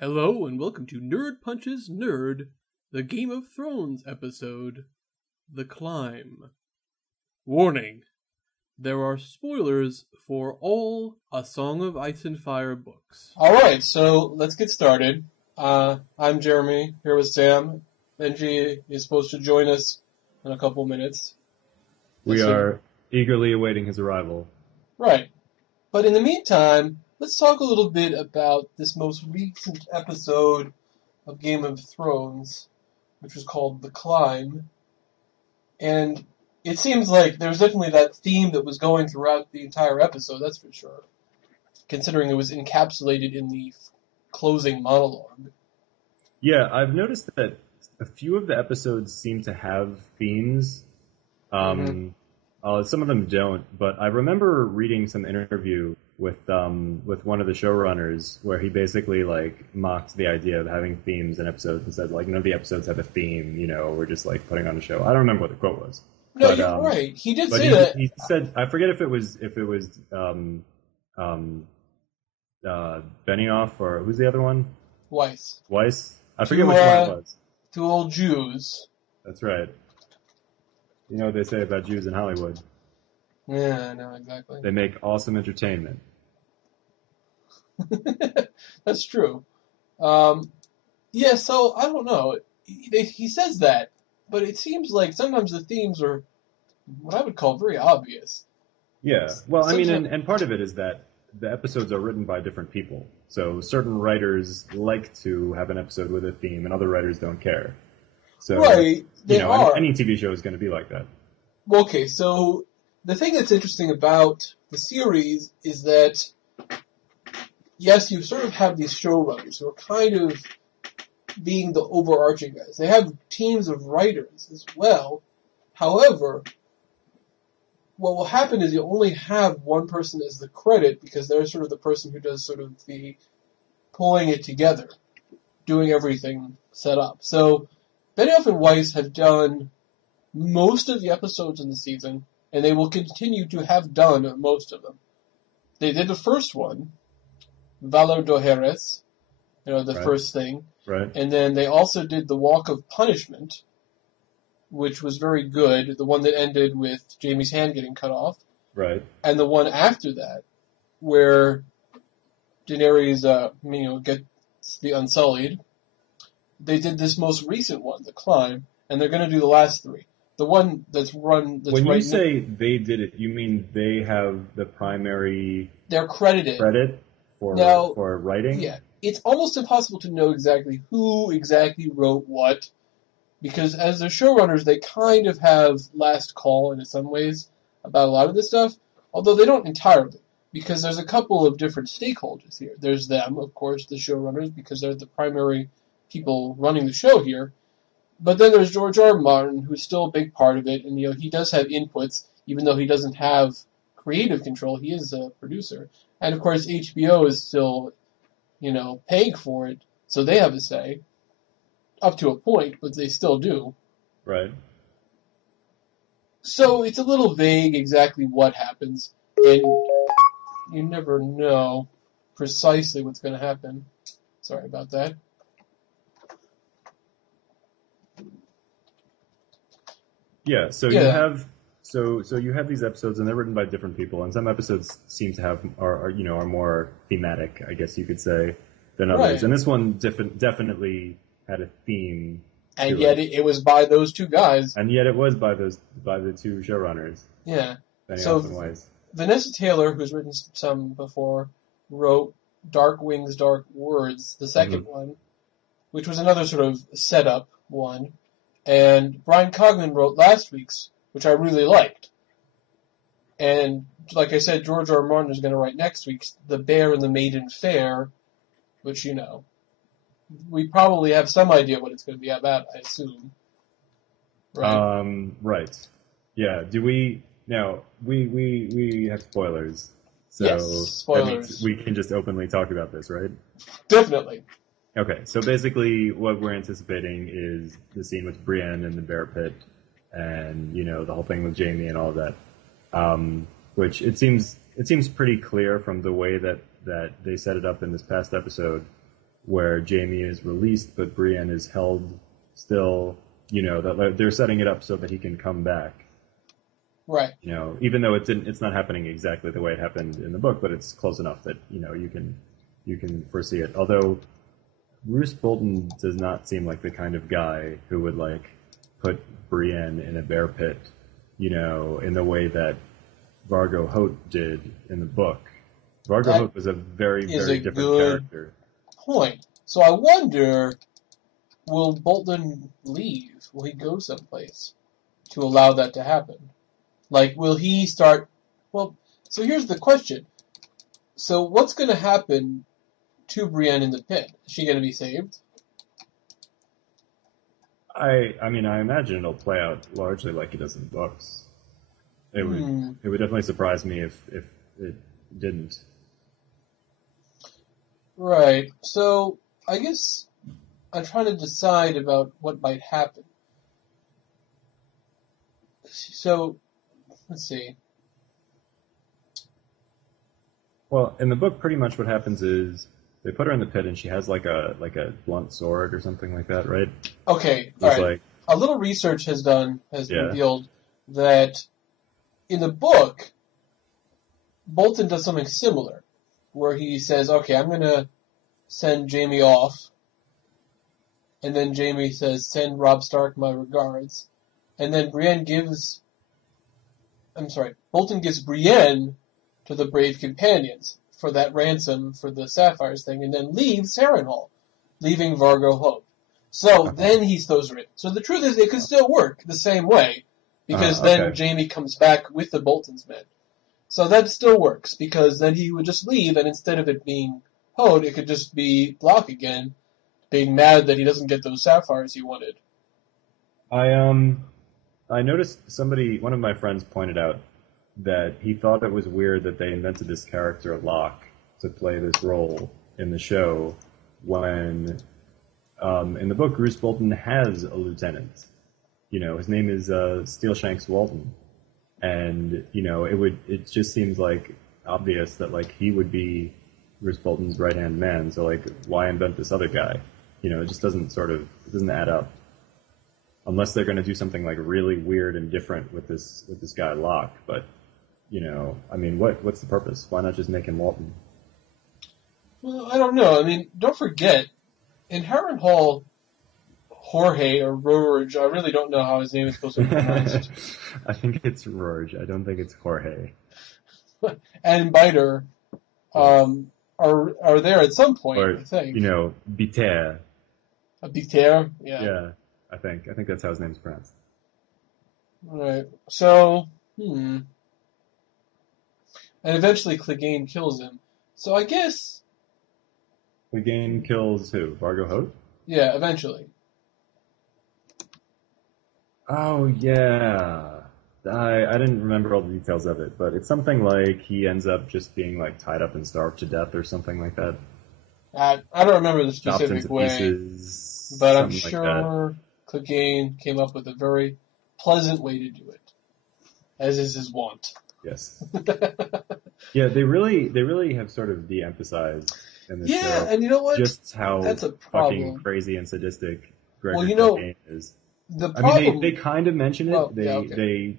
Hello and welcome to Nerd Punch's Nerd, the Game of Thrones episode, The Climb. Warning, there are spoilers for all A Song of Ice and Fire books. Alright, so let's get started. I'm Jeremy, here with Sam. Benjy is supposed to join us in a couple minutes. We are eagerly awaiting his arrival. Right. But in the meantime, let's talk a little bit about this most recent episode of Game of Thrones, which was called The Climb. And it seems like there's definitely that theme that was going throughout the entire episode, that's for sure. Considering it was encapsulated in the closing monologue. Yeah, I've noticed that a few of the episodes seem to have themes. Some of them don't, but I remember reading some interview with one of the showrunners where he basically mocked the idea of having themes in episodes and said none of the episodes have a theme, we're just putting on a show. I don't remember what the quote was. No, but, you're right. He did say that. He said, I forget if it was Benioff or who's the other one? Weiss. I forget which one it was. Two old Jews. That's right. You know what they say about Jews in Hollywood? Yeah, I know, exactly. They make awesome entertainment. That's true. Yeah, so, I don't know. He says that, but it seems like sometimes the themes are what I would call very obvious. Yeah, well, I mean, and part of it is that the episodes are written by different people. So certain writers like to have an episode with a theme, and other writers don't care. So, right, any TV show is going to be like that. Okay, so the thing that's interesting about the series is that, yes, you sort of have these showrunners who are kind of being the overarching guys. They have teams of writers as well. However, what will happen is you only have one person as the credit because they're sort of the person who does sort of the pulling it together, doing everything set up. So Benioff and Weiss have done most of the episodes in the season, and they will continue to have done most of them. They did the first one, Valor do Heres, Right. first thing. Right. And then they also did the Walk of Punishment, which was very good, the one that ended with Jaime's hand getting cut off. Right. And the one after that, where Daenerys, gets the Unsullied. They did this most recent one, The Climb, and they're going to do the last three. The one that's run... When you say they did it, you mean they have the primary... They're credited. Credit for writing? Yeah. It's almost impossible to know exactly who exactly wrote what, because as the showrunners, they kind of have last call in some ways about a lot of this stuff, although they don't entirely, because there's a couple of different stakeholders here. There's them, of course, the showrunners, because they're the primary people running the show here. But then there's George R. R. Martin, who's still a big part of it, and he does have inputs, even though he doesn't have creative control. He is a producer. And of course, HBO is still, paying for it, so they have a say. Up to a point, but they still do. Right. So it's a little vague exactly what happens, and you never know precisely what's going to happen. Sorry about that. Yeah, so you have you have these episodes, and they're written by different people, and some episodes seem to have are more thematic, I guess you could say, than others. Right. And this one definitely had a theme. And yet it was by those two guys. And yet it was by the two showrunners. Yeah. Benioff and Weiss. Vanessa Taylor, who's written some before, wrote Dark Wings, Dark Words, the second one, which was another sort of setup one. And Brian Cogman wrote last week's, which I really liked. And like I said, George R. R. Martin is going to write next week's, The Bear and the Maiden Fair, which, we probably have some idea what it's going to be about, I assume. Right? Right. Yeah. Do we... Now, we have spoilers. So yes, spoilers. We can just openly talk about this, right? Definitely. Okay, so basically what we're anticipating is the scene with Brienne in the bear pit and, the whole thing with Jaime and all of that. Which it seems pretty clear from the way that they set it up in this past episode where Jamie is released, but Brienne is held still. That they're setting it up so that he can come back. Right. Even though it's not happening exactly the way it happened in the book, but it's close enough that you can foresee it. Although Roose Bolton does not seem like the kind of guy who would put Brienne in a bear pit, in the way that Vargo Hoat did in the book. Vargo Hoat was a very, very different character. Point. So I wonder, will Bolton leave? Will he go someplace to allow that to happen? Will he start... Well, so here's the question. So what's going to happen to Brienne in the pit? Is she going to be saved? I imagine it'll play out largely like it does in the books. It would definitely surprise me if it didn't. Right. So I guess I'm trying to decide about what might happen. So let's see. Well, in the book, pretty much what happens is they put her in the pit and she has like a blunt sword or something like that, right? Okay. All right. A little research has revealed that in the book, Bolton does something similar, where he says, okay, I'm going to send Jamie off. And then Jamie says, send Robb Stark my regards. And then Bolton gives Brienne to the Brave Companions for that ransom for the Sapphires thing, and then leaves Harrenhal, leaving Vargo Hoat. So then he throws her in. So the truth is, it could still work the same way, because then Jamie comes back with the Bolton's men. So that still works, because then he would just leave, and instead of it being Hoat, it could just be Locke again, being mad that he doesn't get those sapphires he wanted. I noticed one of my friends pointed out that he thought it was weird that they invented this character Locke to play this role in the show when in the book Roose Bolton has a lieutenant. His name is Steelshanks Walton. And, it just seems obvious that he would be Roose Bolton's right-hand man. So why invent this other guy? It just doesn't add up. Unless they're going to do something really weird and different with this guy Locke. But, what's the purpose? Why not just make him Walton? Well, I don't know. Don't forget, in Harrenhal, Jorge or Rourge, I really don't know how his name is supposed to be pronounced. I think it's Rourge. I don't think it's Jorge. And Biter are there at some point, or, I think. Biter. A Biter? Yeah. Yeah, I think that's how his name's pronounced. Right. So, And eventually Clegane kills him. So I guess... Clegane kills who? Vargo Hoat? Yeah, eventually. Oh, yeah. I didn't remember all the details of it, but it's something like he ends up just being tied up and starved to death or something like that. I don't remember the specific way, pieces, but I'm sure Clegane came up with a very pleasant way to do it, as is his wont. Yes. Yeah, they really have sort of de-emphasized in this show. Yeah, and you know what? Just how that's a problem. Fucking crazy and sadistic Gregory Clegane is. The problem, they kind of mention it. Well, they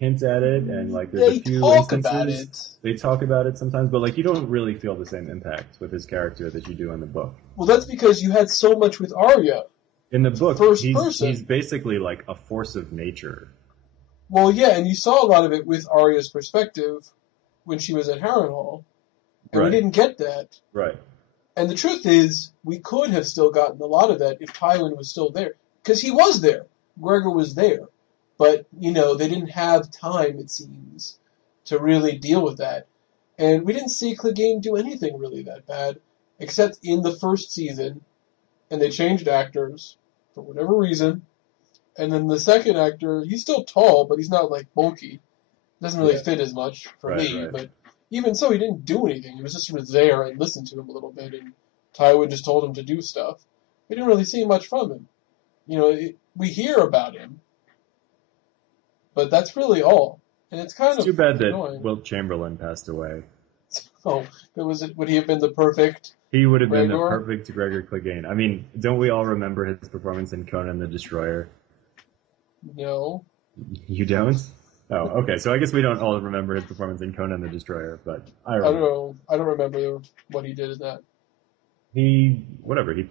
hint at it, and there's they a few talk instances. About it. They talk about it sometimes, but you don't really feel the same impact with his character that you do in the book. Well, that's because you had so much with Arya. In the book, person. He's basically a force of nature. Well, yeah, and you saw a lot of it with Arya's perspective when she was at Harrenhal, and we didn't get that. Right. And the truth is, we could have still gotten a lot of that if Tywin was still there. Because he was there. Gregor was there. But, they didn't have time, it seems, to really deal with that. And we didn't see Clegane do anything really that bad, except in the first season. And they changed actors, for whatever reason. And then the second actor, he's still tall, but he's not, bulky. Doesn't really fit as much for me. Right. But even so, he didn't do anything. He was just sort of there and listened to him a little bit. And Tywin just told him to do stuff. We didn't really see much from him. We hear about him, but that's really all. And it's kind of too bad annoying. that Wilt Chamberlain passed away. Oh, would he have been the perfect He would have been the Gregor? perfect Gregor Clegane. I mean, don't we all remember his performance in Conan the Destroyer? No. You don't? Oh, okay. So I guess we don't all remember his performance in Conan the Destroyer, but I I don't remember. know. I don't remember what he did in that. He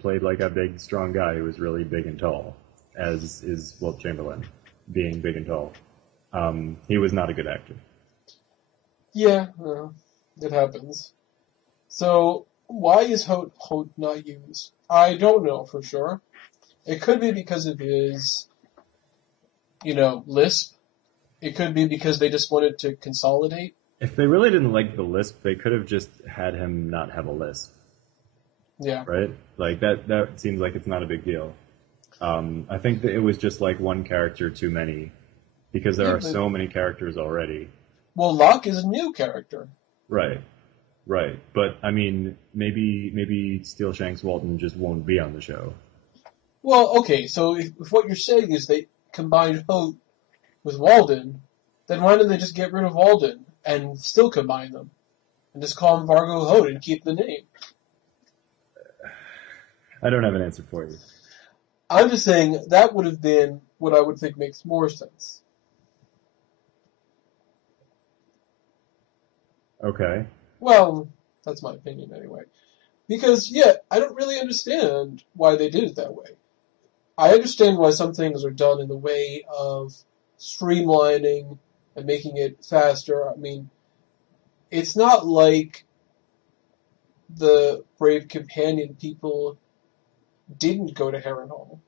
played like a big, strong guy who was really big and tall, as is Wilt Chamberlain, being big and tall. He was not a good actor. Yeah, it happens. So, why is Hote not used? I don't know for sure. It could be because of his, lisp. It could be because they just wanted to consolidate. If they really didn't like the lisp, they could have just had him not have a lisp. Yeah. Right? Like, that seems like it's not a big deal. I think that it was just like one character too many, because there are so many characters already. Well, Locke is a new character. Right. But, I mean, maybe Steelshanks Walton just won't be on the show. Well, okay, so if what you're saying is they combined Hote with Walden, then why don't they just get rid of Walden and still combine them? And just call him Vargo Hote and keep the name? I don't have an answer for you. I'm just saying that would have been what I would think makes more sense. Okay. Well, that's my opinion anyway. Because, I don't really understand why they did it that way. I understand why some things are done in the way of streamlining and making it faster. I mean, it's not like the Brave Companion people didn't go to Harrenhal.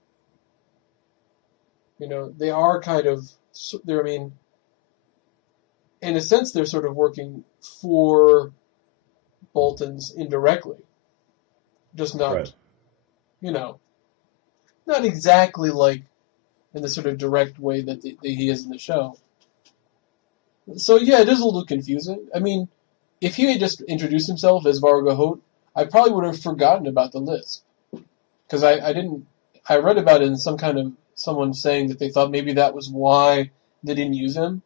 They are kind of, in a sense, they're sort of working for Bolton's indirectly. Just not, right. Not exactly like in the sort of direct way that he is in the show. So it is a little confusing. I mean, if he had just introduced himself as Vargo Hote, I probably would have forgotten about the lisp. Because I read about it in some kind of, someone saying that they thought maybe that was why they didn't use him.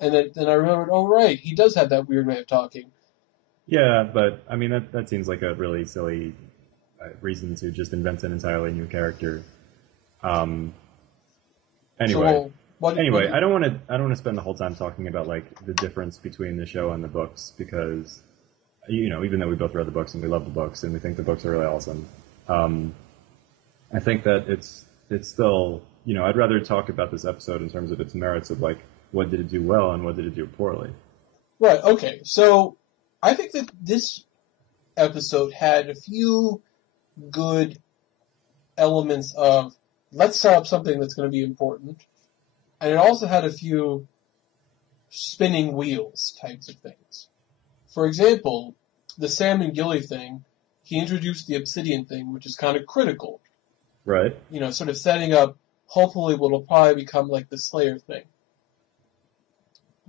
And then I remembered, oh right, he does have that weird way of talking. Yeah, but I mean that seems like a really silly reason to just invent an entirely new character. Anyway, so, I don't want to spend the whole time talking about like the difference between the show and the books, because even though we both read the books and we love the books and we think the books are really awesome, I think that it's still, I'd rather talk about this episode in terms of its merits of like what did it do well and what did it do poorly. Right. Okay. So I think that this episode had a few good elements of let's set up something that's going to be important. And it also had a few spinning wheels types of things. For example, the Sam and Gilly thing, he introduced the obsidian thing, which is kind of critical. Right. Sort of setting up, hopefully, what will probably become like the Slayer thing.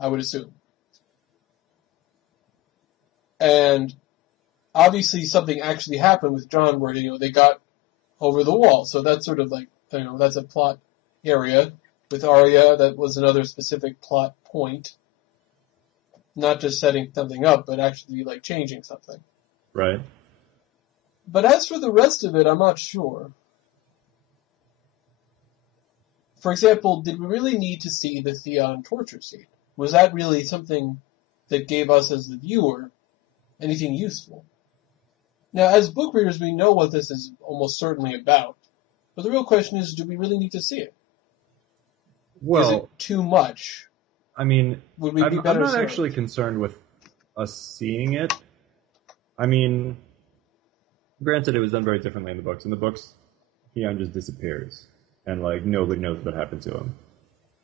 I would assume. And obviously something actually happened with John where, they got over the wall. So that's sort of like, that's a plot area. With Arya, that was another specific plot point. Not just setting something up, but actually like changing something. Right. But as for the rest of it, I'm not sure. For example, did we really need to see the Theon torture scene? Was that really something that gave us as the viewer anything useful? Now, as book readers, we know what this is almost certainly about. But the real question is, do we really need to see it? Well, is it too much? I mean, would we be better I'm not served? actually concerned with us seeing it. I mean, granted, it was done very differently in the books. In the books, Theon just disappears, and like nobody knows what happened to him.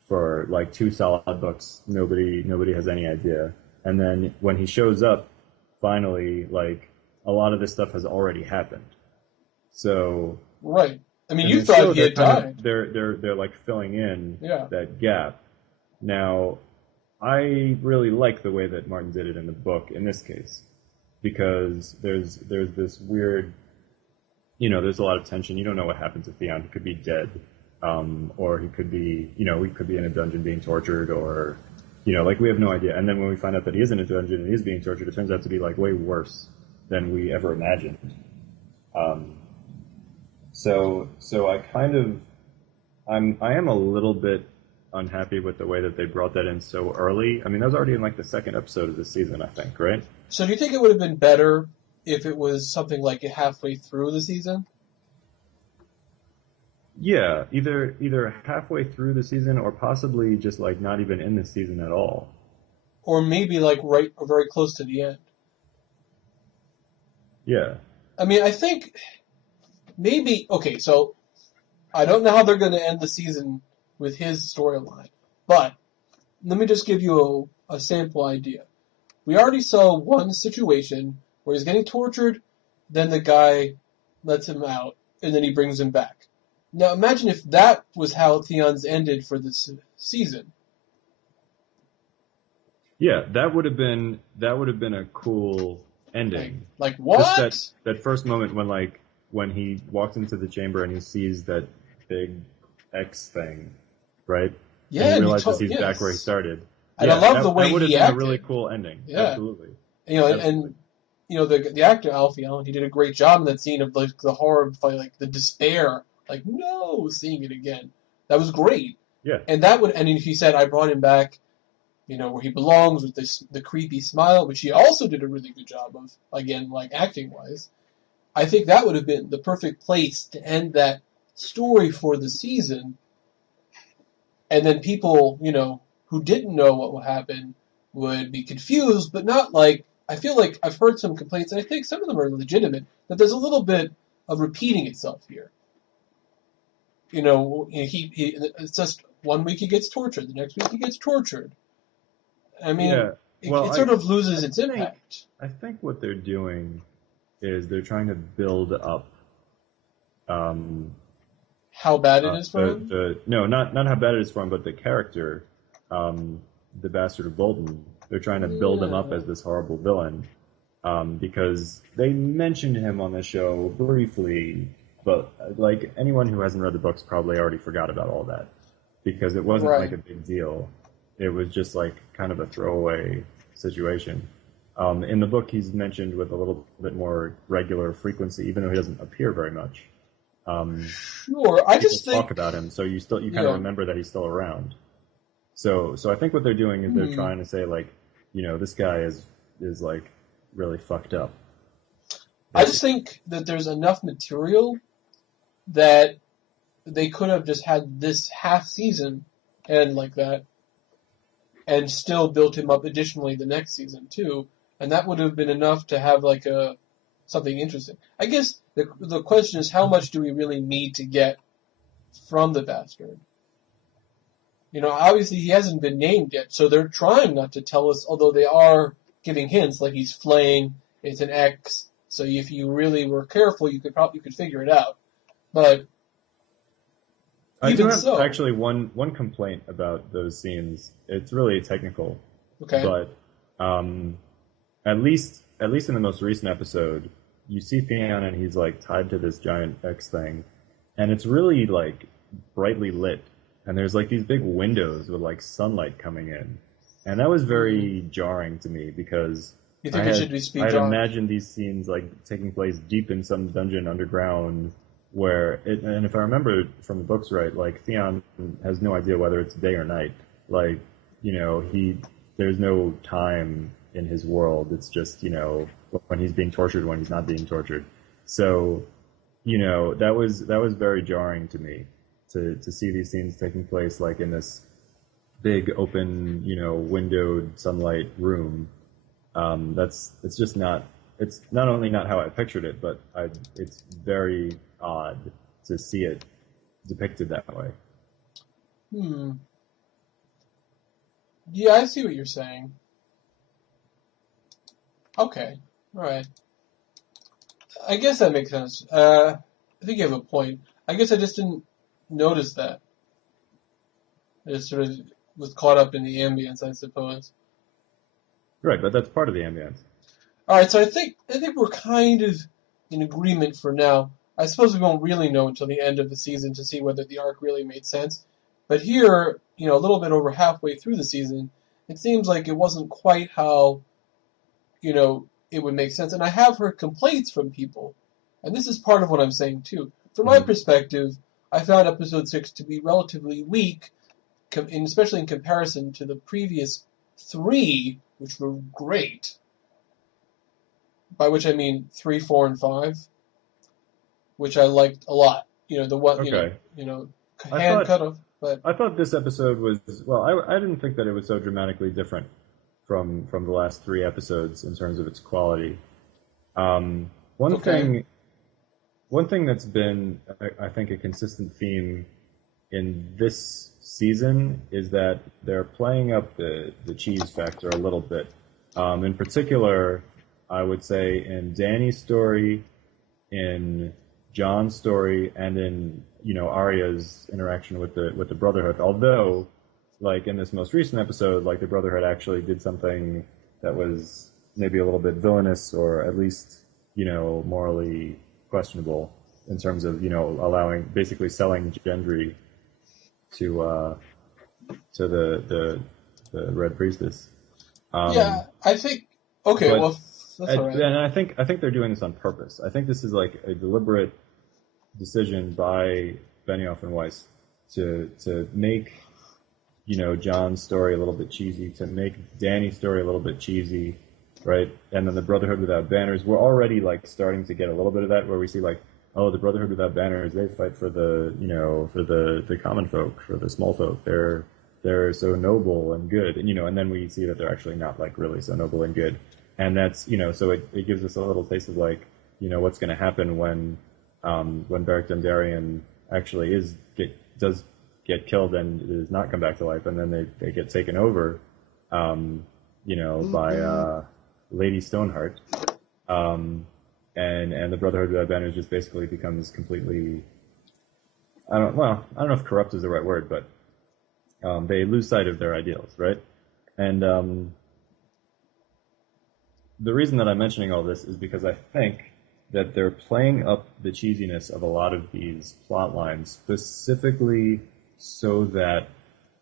For like 2 solid books, nobody has any idea. And then when he shows up, finally, like a lot of this stuff has already happened. So right. I mean, you thought he had died. They're like filling in Yeah. that gap. Now, I really like the way that Martin did it in the book in this case, because there's this weird, there's a lot of tension. You don't know what happened to Theon. He could be dead, or he could be, he could be in a dungeon being tortured, or like we have no idea. And then when we find out that he is in a dungeon and he is being tortured, it turns out to be like way worse than we ever imagined. So I am a little bit unhappy with the way that they brought that in so early. I mean, that was already in like the second episode of the season, I think, right? So do you think it would have been better if it was something like halfway through the season? Yeah, either halfway through the season or possibly just like not even in the season at all. Or maybe like right or very close to the end. Yeah. I mean, I think maybe, okay, so I don't know how they're going to end the season with his storyline, but let me just give you a sample idea. We already saw one situation where he's getting tortured, then the guy lets him out, and then he brings him back. Now imagine if that was how Theon's ended for this season. Yeah, that would have been a cool ending. Like what? Just that first moment when he walks into the chamber and he sees that big X thing, right? Yeah, and he realizes he's back where he started. And I love the way that would have he been acted. a really cool ending. Yeah. Absolutely. And the actor Alfie Allen, he did a great job in that scene of like the horror, like the despair, like no, seeing it again. That was great. Yeah. And if he said I brought him back, where he belongs with the creepy smile, which he also did a really good job of, again, like acting wise. I think that would have been the perfect place to end that story for the season. And then people, who didn't know what would happen would be confused, but not like, I feel like I've heard some complaints, and I think some of them are legitimate, that there's a little bit of repeating itself here. It's just 1 week he gets tortured, the next week he gets tortured. I mean, it sort of loses its impact. I think what they're doing is they're trying to build up how bad it is for him? No, not how bad it is for him, but the character, the Bastard of Bolton. They're trying to build him up as this horrible villain because they mentioned him on the show briefly, but like anyone who hasn't read the books probably already forgot about all that because it wasn't like a big deal. It was just like kind of a throwaway situation. In the book, he's mentioned with a little bit more regular frequency, even though he doesn't appear very much. Sure, I just think talk about him, so you kind of remember that he's still around. So I think what they're doing is they're trying to say like, this guy is like really fucked up. I just think that there's enough material that they could have just had this half season end like that, and still built him up additionally the next season too, and that would have been enough to have like something interesting. I guess the question is, how much do we really need to get from the Bastard? Obviously he hasn't been named yet, so they're trying not to tell us, although they are giving hints, like he's flaying, it's an X, so if you really were careful, you could figure it out. But I do have actually one complaint about those scenes. It's really technical. Okay. But at least in the most recent episode, you see Theon and he's like tied to this giant X thing, and it's really like brightly lit, and there's like these big windows with like sunlight coming in, and that was very jarring to me because you think it should be speed I'd drawn? imagined these scenes like taking place deep in some dungeon underground. And if I remember from the books right, like Theon has no idea whether it's day or night. Like, there's no time in his world. It's just, when he's being tortured, when he's not being tortured. So, that was very jarring to me to see these scenes taking place like in this big open, windowed sunlight room. It's not only not how I pictured it, but it's very odd to see it depicted that way. Yeah, I see what you're saying. Okay, alright. I guess that makes sense. I think you have a point. I guess I just didn't notice that. I just sort of was caught up in the ambience, I suppose. Right, but that's part of the ambience. Alright, so I think we're kind of in agreement for now. I suppose we won't really know until the end of the season to see whether the arc really made sense. But here, a little bit over halfway through the season, it seems like it wasn't quite how, it would make sense. And I have heard complaints from people, and this is part of what I'm saying too. From my perspective, I found episode 6 to be relatively weak, especially in comparison to the previous 3, which were great. By which I mean 3, 4, and 5, which I liked a lot. The one, Okay. hand cut off. But I thought this episode was, well, I didn't think that it was so dramatically different from the last 3 episodes in terms of its quality. One thing that's been, I think, a consistent theme in this season is that they're playing up the cheese factor a little bit. In particular, I would say in Danny's story, in John's story, and in Arya's interaction with the Brotherhood. Although, like in this most recent episode, like the Brotherhood actually did something that was maybe a little bit villainous, or at least morally questionable in terms of basically selling Gendry to the Red Priestess. Yeah, I think. Okay, but, well, that's all right. And I think they're doing this on purpose. I think this is like a deliberate decision by Benioff and Weiss to make John's story a little bit cheesy, to make Danny's story a little bit cheesy, right? And then the Brotherhood Without Banners, we're already like starting to get a little bit of that, where we see like, oh, the Brotherhood Without Banners, they fight for the the common folk, for the small folk. They're so noble and good, and then we see that they're actually not like really so noble and good. And that's, so it gives us a little taste of like, what's going to happen when Beric Dondarrion actually does get killed and does not come back to life, and then they get taken over, by Lady Stoneheart, and the Brotherhood Without Banners just basically becomes completely, I don't know if corrupt is the right word, but they lose sight of their ideals, right? And the reason that I'm mentioning all this is because I think that they're playing up the cheesiness of a lot of these plot lines specifically so that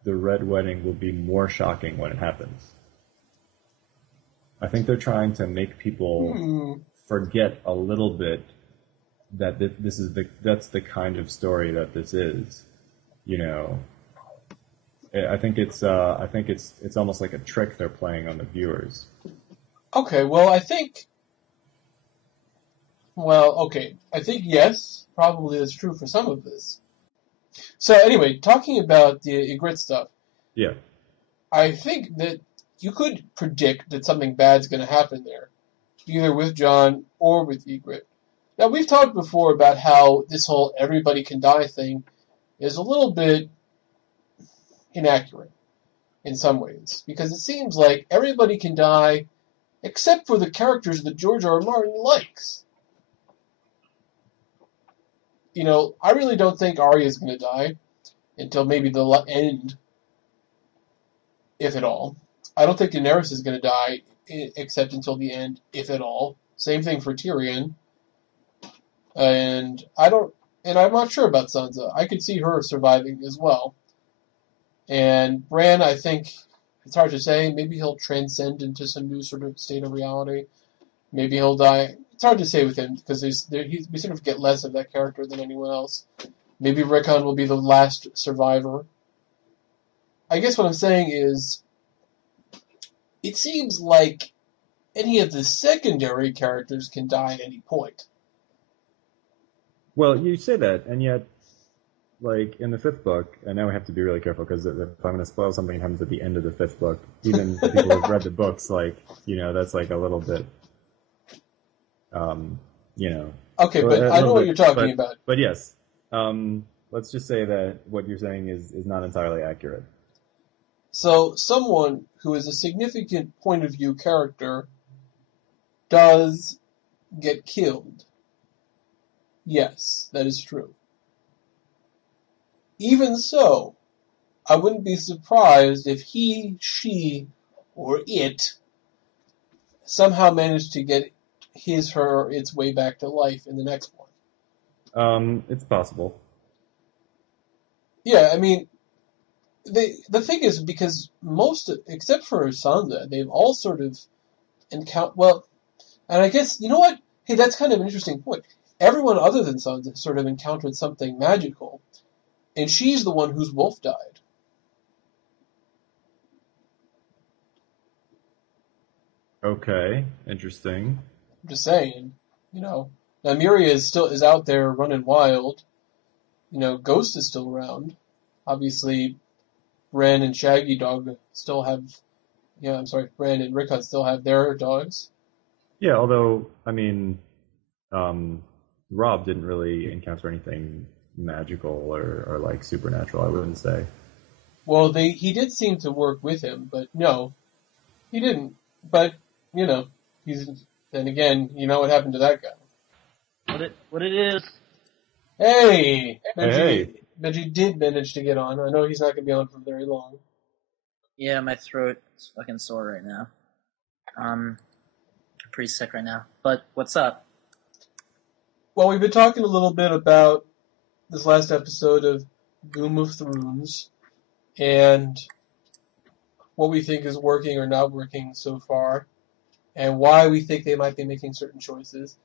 the Red Wedding will be more shocking when it happens. I think they're trying to make people forget a little bit that that's the kind of story that this is. I think it's almost like a trick they're playing on the viewers. Okay, well, I think yes, probably that's true for some of this. So anyway, talking about the Ygritte stuff. Yeah. I think that you could predict that something bad's going to happen there, either with Jon or with Ygritte. Now, we've talked before about how this whole everybody can die thing is a little bit inaccurate in some ways, because it seems like everybody can die except for the characters that George R. R. Martin likes. I really don't think Arya's going to die until maybe the end, if at all. I don't think Daenerys is going to die except until the end, if at all. Same thing for Tyrion. And I'm not sure about Sansa. I could see her surviving as well. And Bran, I think, it's hard to say. Maybe he'll transcend into some new sort of state of reality. Maybe he'll die. It's hard to say with him, because we sort of get less of that character than anyone else. Maybe Rickon will be the last survivor. I guess what I'm saying is, it seems like any of the secondary characters can die at any point. Well, you say that, and yet, like, in the 5th book, and now we have to be really careful, because if I'm going to spoil something that happens at the end of the 5th book, even the people who've read the books, like, that's like a little bit, Okay, but I know what you're talking about. But yes, let's just say that what you're saying is not entirely accurate. So, someone who is a significant point of view character does get killed. Yes, that is true. Even so, I wouldn't be surprised if he, she, or it somehow managed to get his, her, or its way back to life in the next one. It's possible. Yeah, I mean, the thing is, because except for Sansa, they've all sort of well, and I guess, you know what? Hey, that's kind of an interesting point. Everyone other than Sansa sort of encountered something magical, and she's the one whose wolf died. Okay, interesting. I'm just saying, Nymeria is out there running wild. Ghost is still around. Obviously, Bran and Shaggy Dog still have. Yeah, I'm sorry, Bran and Rickon still have their dogs. Yeah, although, I mean, Rob didn't really encounter anything magical or like supernatural, I wouldn't say. Well, he did seem to work with him, but no, he didn't. But, then again, you know what happened to that guy. What it is? Hey! Hey. Benjy did manage to get on. I know he's not going to be on for very long. Yeah, my throat is fucking sore right now. I'm pretty sick right now. But what's up? Well, we've been talking a little bit about this last episode of Game of Thrones and what we think is working or not working so far, and why we think they might be making certain choices.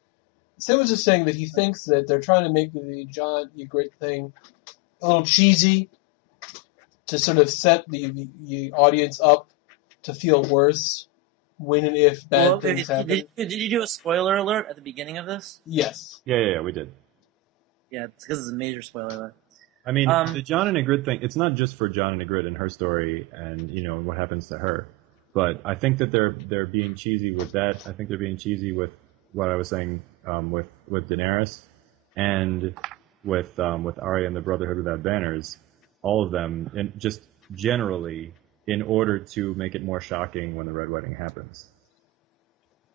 Sam was just saying that he thinks that they're trying to make the Jon Ygritte thing a little cheesy to sort of set the audience up to feel worse when and if bad things happen. Did you do a spoiler alert at the beginning of this? Yes. Yeah, we did. Yeah, it's because it's a major spoiler alert. I mean, the Jon and Ygritte thing, it's not just for Jon and Ygritte and her story and, what happens to her. But I think that they're being cheesy with that. I think they're being cheesy with what I was saying with Daenerys and with Arya and the Brotherhood Without Banners. All of them, and just generally, in order to make it more shocking when the Red Wedding happens.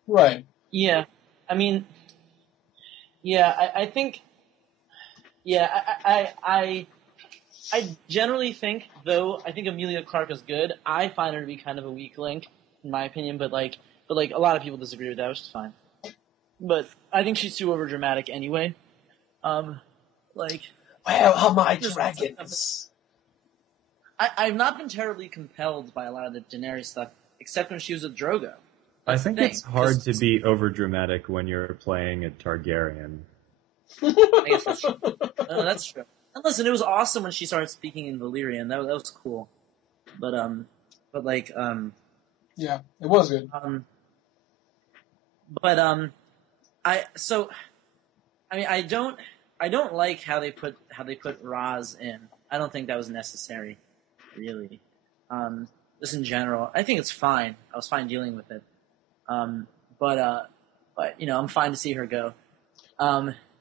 Right. Yeah. I mean, yeah, I think, yeah, I generally think, though, I think Emilia Clarke is good. I find her to be kind of a weak link, in my opinion, but a lot of people disagree with that, which is fine. But I think she's too overdramatic anyway. Where are my dragons? I've not been terribly compelled by a lot of the Daenerys stuff, except when she was with Drogo. I think it's hard to be overdramatic when you're playing a Targaryen. I guess that's true. No, that's true. And listen, it was awesome when she started speaking in Valyrian. That was cool. But yeah, it was good. I don't like how they put Raz in. I don't think that was necessary, really. Just in general, I think it's fine. I was fine dealing with it. But I'm fine to see her go.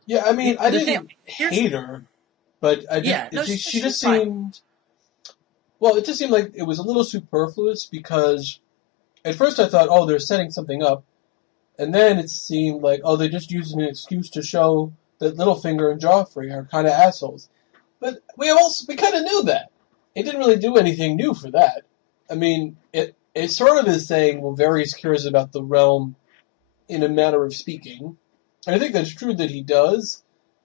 Yeah, I mean, I didn't hate her, but she just seemed. Well, it just seemed like it was a little superfluous because at first I thought, oh, they're setting something up, and then it seemed like, oh, they're just using an excuse to show that Littlefinger and Joffrey are kind of assholes. But we kind of knew that. It didn't really do anything new for that. I mean, it sort of is saying, well, Varys cares about the realm in a manner of speaking. And I think that's true that he does,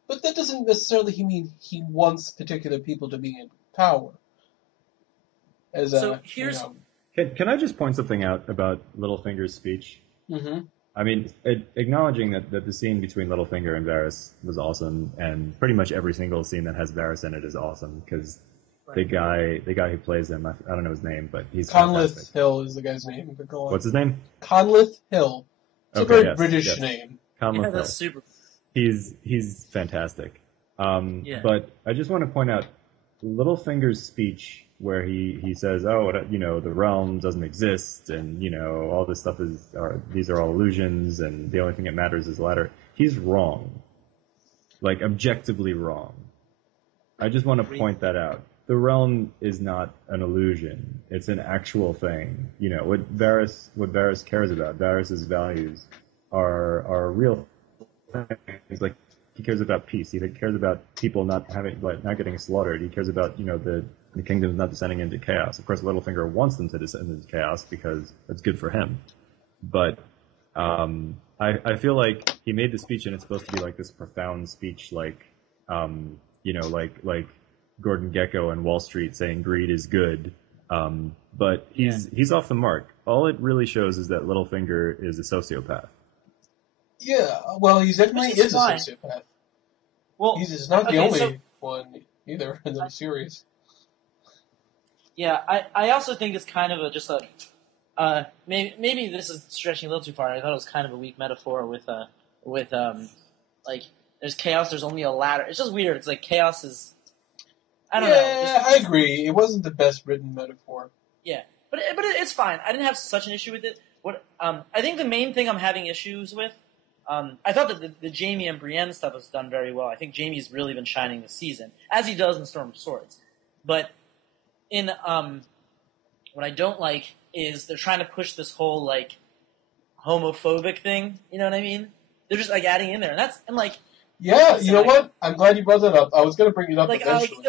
but that doesn't necessarily mean he wants particular people to be in power. Can I just point something out about Littlefinger's speech? Mm-hmm. I mean, acknowledging that the scene between Littlefinger and Varys was awesome, and pretty much every single scene that has Varys in it is awesome, because the guy who plays him, I don't know his name, but he's Conleth fantastic. Hill is the guy's name. What's his name? Conleth Hill. It's a very British name. Conleth Hill. That's super. He's fantastic. But I just want to point out Littlefinger's speech where he says, oh, the realm doesn't exist, and, all this stuff these are all illusions, and the only thing that matters is the ladder. He's wrong. Like, objectively wrong. I just want to point that out. The realm is not an illusion. It's an actual thing. What Varys cares about, Varys' values are real things. Like, he cares about peace. He cares about people not getting slaughtered. He cares about, the kingdom's not descending into chaos. Of course, Littlefinger wants them to descend into chaos because it's good for him. But I feel like he made the speech, and it's supposed to be like this profound speech, like Gordon Gekko and Wall Street saying greed is good. But he's off the mark. All it really shows is that Littlefinger is a sociopath. Yeah, well, he definitely is a fine. sociopath. Well, He's not the only one either in the series. Yeah, I also think it's kind of maybe this is stretching a little too far. I thought it was kind of a weak metaphor with like there's chaos, there's only a ladder. It's just weird. It's like chaos is. I don't know. Yeah, I agree. It wasn't the best written metaphor. Yeah, but it's fine. I didn't have such an issue with it. I think the main thing I'm having issues with, I thought that the Jaime and Brienne stuff was done very well. I think Jaime's really been shining this season, as he does in Storm of Swords. But in what I don't like is they're trying to push this whole like homophobic thing. You know what I mean? They're just like adding in there, Yeah, you know what? I'm glad you brought that up. I was going to bring it up eventually.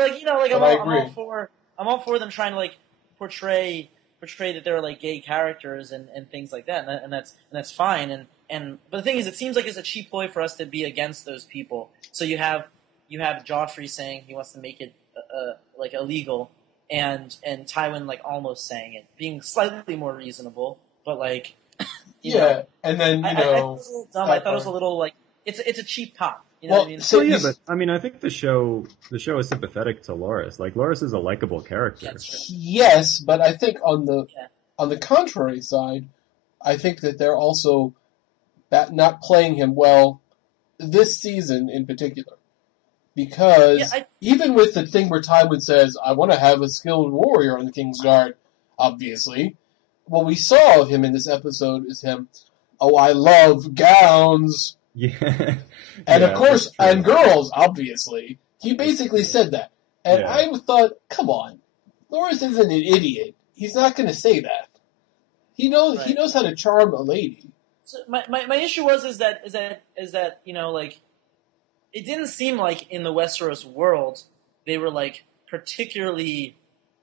I'm all for them trying to like portray that they're like gay characters and things like that, and that's fine. But the thing is, it seems like it's a cheap ploy for us to be against those people. So you have Joffrey saying he wants to make it like illegal, and Tywin like almost saying it, being slightly more reasonable, but like you know, and then I thought it was a little dumb. I thought it was a little like it's a cheap pop. You know what I mean? So yeah, but I mean, I think the show is sympathetic to Loras. Like Loras is a likable character. Yes, but I think on the contrary side, I think that they're also not playing him well this season in particular, because even with the thing where Tywin says, "I want to have a skilled warrior on the King's Guard," obviously, what we saw of him in this episode is him. Oh, I love gowns. Yeah. And of course, and girls, obviously. He basically said that. And I thought, come on. Loras isn't an idiot. He's not going to say that. He knows how to charm a lady. So my issue is that you know, like, it didn't seem like in the Westeros world they were like particularly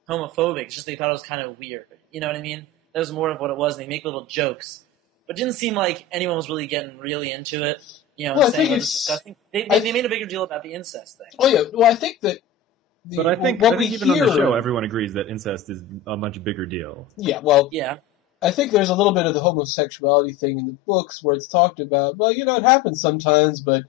homophobic. It's just they thought it was kind of weird. You know what I mean? That was more of what it was. And they make little jokes. But it didn't seem like anyone was really getting really into it, you know, well, saying it was disgusting. They made a bigger deal about the incest thing. Oh, yeah. Well, I think that... I think even on the show, everyone agrees that incest is a much bigger deal. Yeah, well... Yeah. I think there's a little bit of the homosexuality thing in the books where it's talked about. Well, you know, it happens sometimes, but,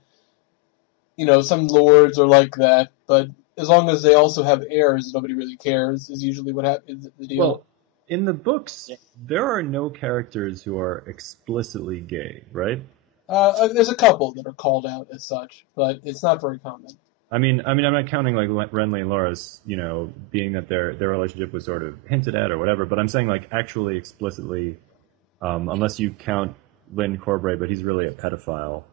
you know, some lords are like that. But as long as they also have heirs, nobody really cares, is usually what happens. The deal. Well, in the books, there are no characters who are explicitly gay, right? There's a couple that are called out as such, but it's not very common. I mean, I'm not counting like Renly and Loras, you know, being that their relationship was sort of hinted at or whatever. But I'm saying like actually explicitly, unless you count Lynn Corbray, but he's really a pedophile,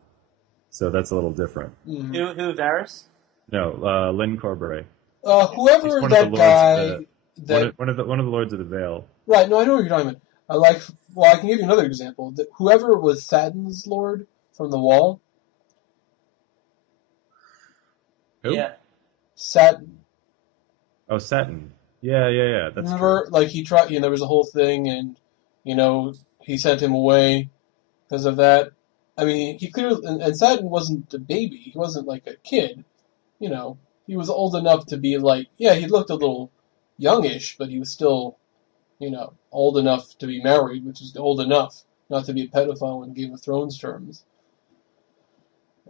so that's a little different. Mm-hmm. Who Varys? No, Lynn Corbray. Whoever that guy. One of the Lords of the Vale. Right, no, I know what you're talking about. I can give you another example. Whoever was Satin's lord from the Wall. Who? Yeah. Satin. Oh, Satin. Yeah. That's Remember, true. like, he tried, you know, there was a whole thing, and, you know, he sent him away because of that. I mean, he clearly, and Satin wasn't a baby. He wasn't, like, a kid. You know, he was old enough to be, like, yeah, he looked a little youngish, but he was still, you know, old enough to be married, which is old enough not to be a pedophile in Game of Thrones terms.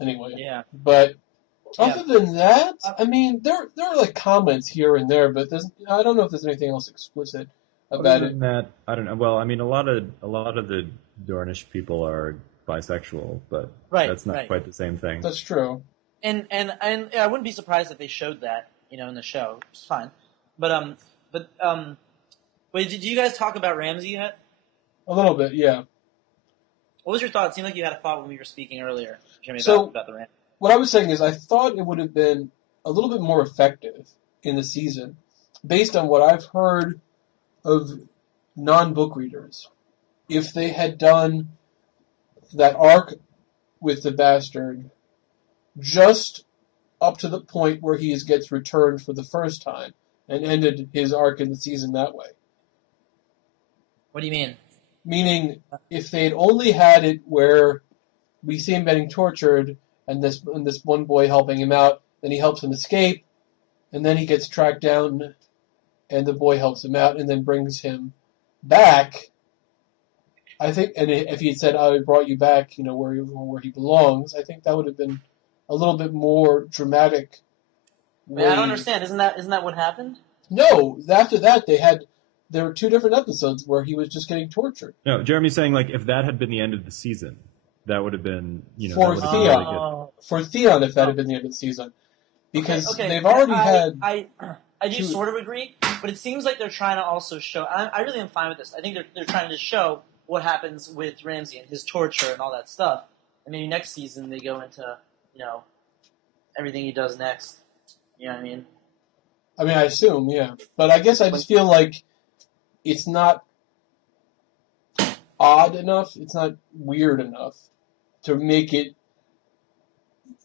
Anyway. Yeah. But other than that, I mean, there are like comments here and there, but I don't know if there's anything else explicit about it. That, I don't know. Well, I mean, a lot of the Dornish people are bisexual, but that's not quite the same thing. That's true. And I wouldn't be surprised if they showed that, you know, in the show. It's fine. But wait, did you guys talk about Ramsay yet? A little bit, yeah. What was your thought? It seemed like you had a thought when we were speaking earlier, Jimmy, about the Ramsay. What I was saying is I thought it would have been a little bit more effective in the season, based on what I've heard of non-book readers, if they had done that arc with the bastard just up to the point where he gets returned for the first time, and ended his arc in the season that way. What do you mean? Meaning, if they had only had it where we see him getting tortured, and this one boy helping him out, then he helps him escape, and then he gets tracked down, and the boy helps him out, and then brings him back. I think, and if he had said, "I brought you back," where he belongs, I think that would have been a little bit more dramatic. I don't understand. Isn't that what happened? No, after that there were 2 different episodes where he was just getting tortured. No, Jeremy's saying like if that had been the end of the season, that would have been for that would have Theon. been really good. For Theon, if that had been the end of the season, because Okay. they've already had. I do sort of agree, but it seems like they're trying to also show. I really am fine with this. I think they're trying to show what happens with Ramsay and his torture and all that stuff, and maybe next season they go into everything he does next. You know what I mean? I assume, yeah. But I guess I just feel like it's not odd enough, it's not weird enough to make it...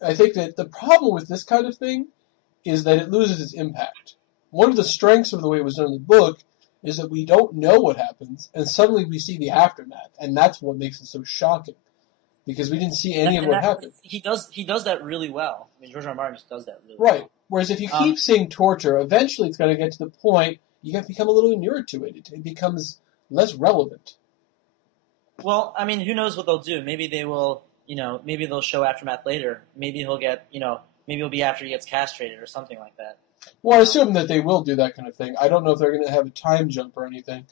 I think that the problem with this kind of thing is that it loses its impact. One of the strengths of the way it was done in the book is that we don't know what happens, and suddenly we see the aftermath, and that's what makes it so shocking. Because we didn't see any of what happened. He does that really well. George R. R. Martin just does that really well. Right. Whereas if you keep seeing torture, eventually it's going to get to the point you have to become a little inured to it. It becomes less relevant. Well, who knows what they'll do? Maybe they will, maybe they'll show aftermath later. Maybe he'll get, maybe it'll be after he gets castrated or something like that. Well, I assume that they will do that kind of thing. I don't know if they're going to have a time jump or anything,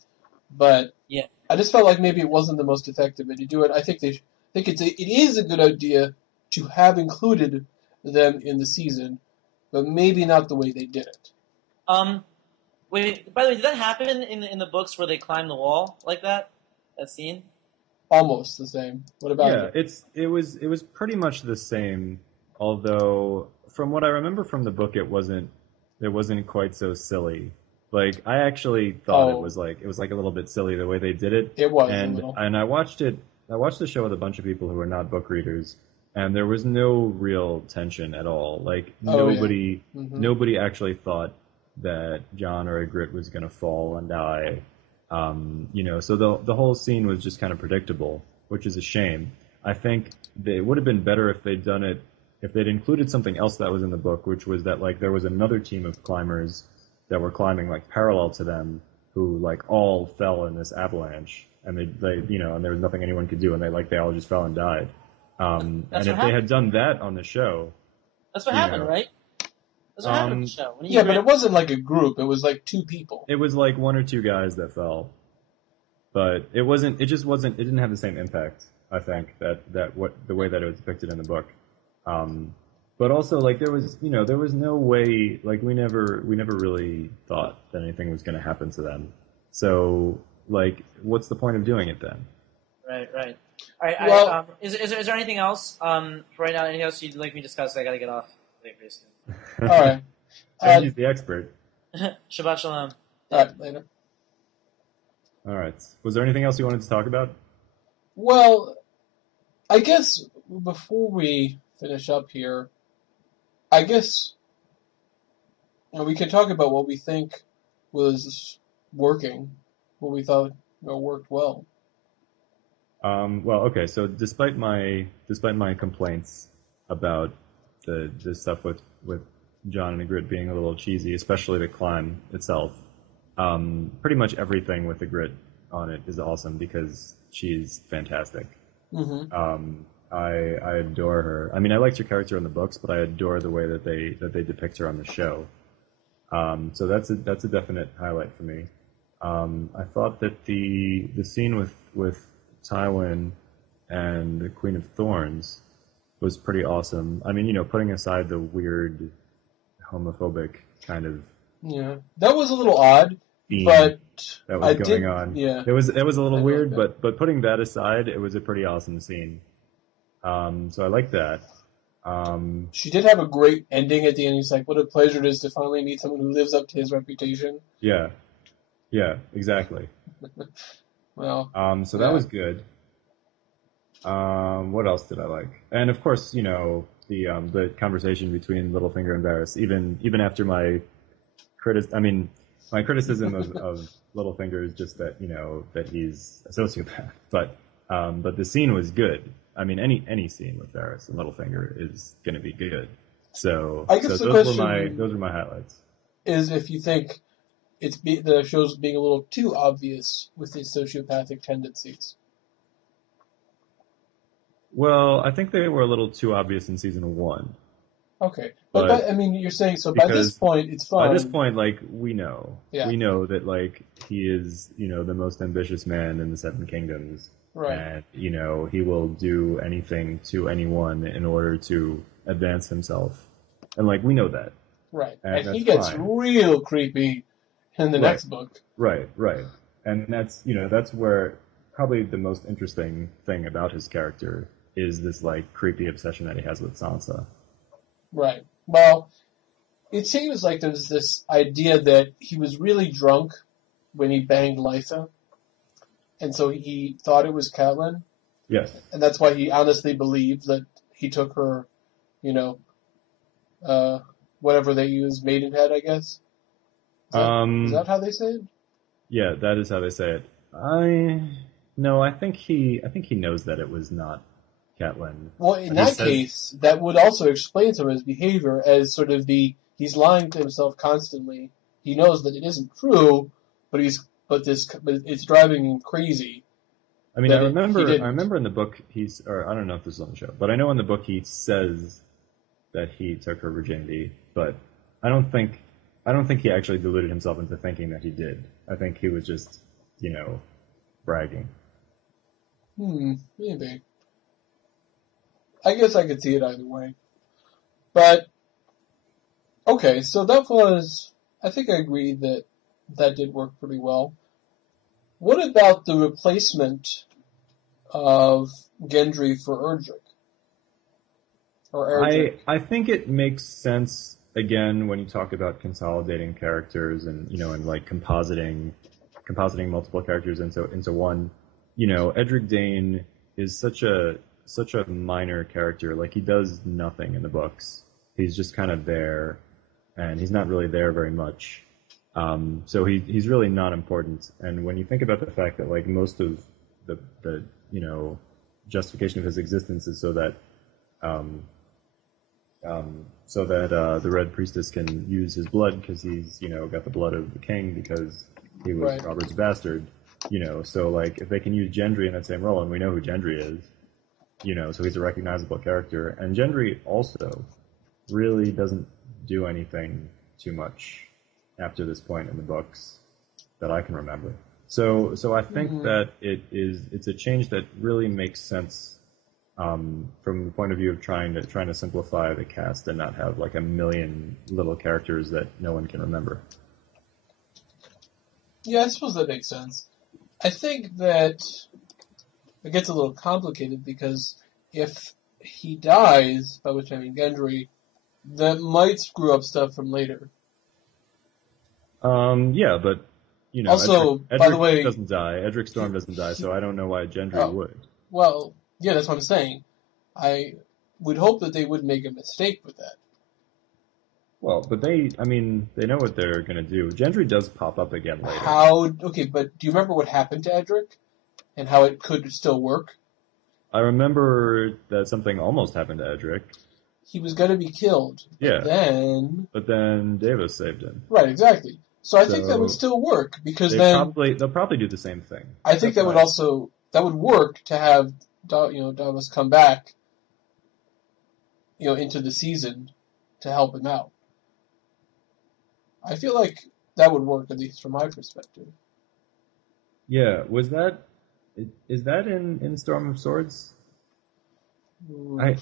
but yeah. I just felt like maybe it wasn't the most effective way to do it. I think it is a good idea to have included them in the season, but maybe not the way they did it. Wait. By the way, did that happen in the books where they climb the wall like that? That scene? Almost the same. What about it? It was pretty much the same. Although, from what I remember from the book, it wasn't quite so silly. Like I actually thought it was like a little bit silly the way they did it. It was, and I watched it. I watched the show with a bunch of people who are not book readers, and there was no real tension at all. Like nobody actually thought that Jon or Ygritte was going to fall and die. So the whole scene was just kind of predictable, which is a shame. I think it would have been better if they'd done it, if they'd included something else that was in the book, which was that like there was another team of climbers that were climbing like parallel to them who like all fell in this avalanche, and they and there was nothing anyone could do, and they all just fell and died. And if they had done that on the show, that's what happened, right? That's what happened on the show. But it wasn't like a group. It was like 2 people. It was like 1 or 2 guys that fell, but it wasn't. It just wasn't. It didn't have the same impact. I think that what the way that it was depicted in the book. But also like there was no way, like we never really thought that anything was going to happen to them. So like, what's the point of doing it then? Right. All right. Well, is there anything else for right now? Anything else you'd like me to discuss? I got to get off. All right. Benjy's the expert. Shabbat shalom. All right, later. All right. Was there anything else you wanted to talk about? Well, I guess before we finish up here, I guess we can talk about what we think was working, what we thought worked well. Well, okay. So despite my complaints about the stuff with Jon and Ygritte being a little cheesy, especially the climb itself, pretty much everything with Ygritte on it is awesome because she's fantastic. Mm-hmm. I adore her. I mean, I liked her character in the books, but I adore the way that they depict her on the show. So that's a definite highlight for me. I thought that the scene with Tywin and the Queen of Thorns was pretty awesome. I mean, putting aside the weird homophobic kind of that was a little odd, but that was going on. Yeah, it was a little weird, but putting that aside, it was a pretty awesome scene. So I like that. She did have a great ending at the end. He's like, what a pleasure it is to finally meet someone who lives up to his reputation. Yeah, exactly. Well, so that was good. What else did I like? And of course, the conversation between Littlefinger and Varys, even after my criticism of Littlefinger is just that, that he's a sociopath. But the scene was good. I mean, any scene with Varys and Littlefinger is going to be good. So, I guess so the those were my highlights. is if you think the show's being a little too obvious with its sociopathic tendencies. Well, I think they were a little too obvious in season 1. Okay, But I mean, you're saying so. By this point, it's fine. By this point, like we know that like he is, the most ambitious man in the Seven Kingdoms, right? And he will do anything to anyone in order to advance himself, and like we know that, right? And he gets real creepy in the next book, right, and that's where probably the most interesting thing about his character is this like creepy obsession that he has with Sansa. Right. Well, it seems like there's this idea that he was really drunk when he banged Lytha, and so he thought it was Catelyn. Yes. And that's why he honestly believed that he took her, whatever they use, Maidenhead, I guess. Is that how they say it? Yeah, that is how they say it. I think he knows that it was not Catelyn. Well, in that case, that would also explain some of his behavior as sort of he's lying to himself constantly. He knows that it isn't true, but it's driving him crazy. I mean, I remember in the book or I don't know if this is on the show, but I know in the book he says that he took her virginity, but I don't think he actually deluded himself into thinking that he did. I think he was just, bragging. Maybe. I guess I could see it either way. But, okay, so I think I agree that did work pretty well. What about the replacement of Gendry for Erdrick? Or Erdrick? I think it makes sense, again, when you talk about consolidating characters and, and like compositing multiple characters into one. Edric Dane is such a minor character. Like, he does nothing in the books. He's just kind of there, and he's not really there very much. So he's really not important. And when you think about the fact that like most of the justification of his existence is so that the Red Priestess can use his blood because he's got the blood of the king because he was right. Robert's bastard. So like if they can use Gendry in that same role, and we know who Gendry is. So he's a recognizable character. And Gendry also really doesn't do anything too much after this point in the books that I can remember. So I think that it's a change that really makes sense from the point of view of trying to simplify the cast and not have like a million little characters that no one can remember. Yeah, I suppose that makes sense. I think that it gets a little complicated because if he dies, by which I mean Gendry, that might screw up stuff from later. Yeah, but also, Edric by the way, doesn't die. Edric Storm doesn't die, so I don't know why Gendry would. Well, yeah, that's what I'm saying. I would hope that they wouldn't make a mistake with that. Well, but they know what they're going to do. Gendry does pop up again later. Okay, but do you remember what happened to Edric? And how it could still work? I remember that something almost happened to Edric. He was going to be killed. Yeah. But then Davis saved him. Right, exactly. So I think that would still work, because they'll probably do the same thing. I think that would work to have, Davos come back, into the season to help him out. I feel like that would work, at least from my perspective. Yeah, is that in Storm of Swords?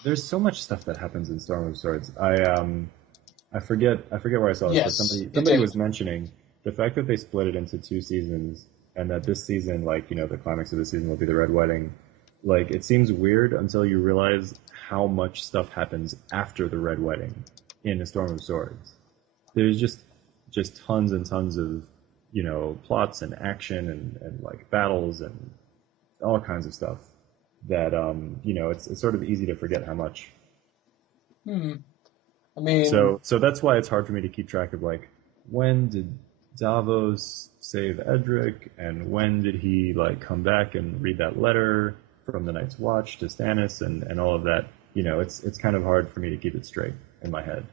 There's so much stuff that happens in Storm of Swords. I forget where I saw this, yes, but somebody was mentioning the fact that they split it into 2 seasons, and that this season, the climax of the season will be the Red Wedding. Like, it seems weird until you realize how much stuff happens after the Red Wedding in A Storm of Swords. There's just tons and tons of, plots and action and like battles and all kinds of stuff that, it's sort of easy to forget how much. I mean... So that's why it's hard for me to keep track of, like, when did Davos save Edric, and when did he, come back and read that letter from the Night's Watch to Stannis and all of that, it's kind of hard for me to keep it straight in my head.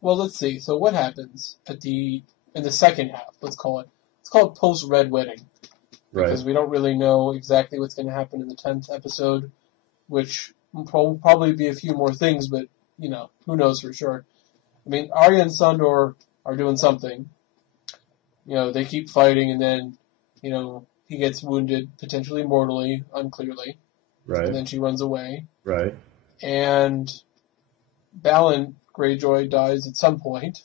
Well, let's see. So what happens in the second half? Let's call it. It's called post Red Wedding because we don't really know exactly what's going to happen in the 10th episode, which will probably be a few more things, but who knows for sure. I mean, Arya and Sandor are doing something. They keep fighting, and then he gets wounded, potentially mortally, unclearly. Right. And then she runs away. Right. And Balin Greyjoy dies at some point.